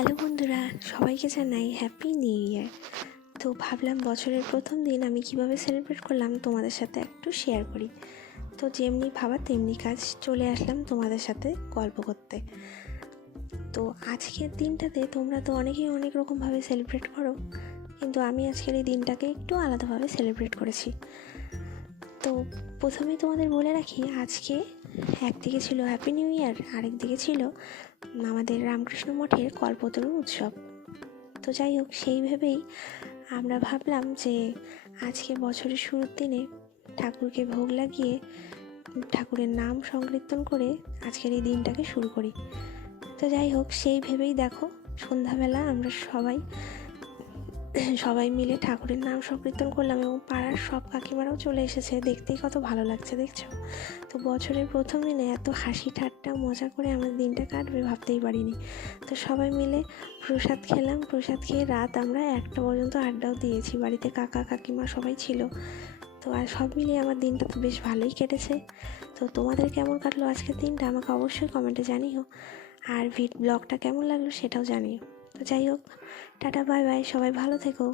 Hello বন্ধুরা, সবাইকে জানাই হ্যাপি নিউ ইয়ার। তো ভাবলাম বছরের প্রথম দিন আমি কিভাবে সেলিব্রেট করলাম তোমাদের সাথে একটু শেয়ার করি। তো যেমনি ভাবা তেমনি কাজ, চলে আসলাম তোমাদের সাথে গল্প করতে। তো আজকের দিনটাতে তোমরা তো অনেকেই অনেক রকমভাবে সেলিব্রেট করো, কিন্তু আমি আজকের এই দিনটাকে একটু আলাদাভাবে সেলিব্রেট করেছি। তো প্রথমেই তোমাদের বলে রাখি, আজকে একদিকে ছিল হ্যাপি নিউ ইয়ার, আরেকদিকে ছিল আমাদের রামকৃষ্ণ মঠের কল্পতরু উৎসব। তো যাই হোক, সেই ভেবেই আমরা ভাবলাম যে আজকে বছরের শুরুর দিনে ঠাকুরকে ভোগ লাগিয়ে ঠাকুরের নাম সংকীর্তন করে আজকের এই দিনটাকে শুরু করি। তো যাই হোক, সেই ভেবেই দেখো সন্ধ্যাবেলা আমরা সবাই মিলে ঠাকুরের নাম সংকীর্তন করলাম এবং পাড়ার সব কাকিমারাও চলে এসেছে। দেখতেই কত ভালো লাগছে, দেখছো? তো বছরের প্রথম দিনে এত হাসি ঠাট্টা মজা করে আমাদের দিনটা কাটবে ভাবতেই পারিনি। তো সবাই মিলে প্রসাদ খেলাম, প্রসাদ খেয়ে রাত আমরা 1টা পর্যন্ত আড্ডাও দিয়েছি। বাড়িতে কাকা কাকিমা সবাই ছিল। তো আর সব মিলিয়ে আমার দিনটা তো বেশ ভালোই কেটেছে। তো তোমাদের কেমন কাটলো আজকের দিনটা আমাকে অবশ্যই কমেন্টে জানিও, আর ব্লগটা কেমন লাগলো সেটাও জানিও। তো যাই হোক, টাটা বাই বাই, সবাই ভালো থেকো।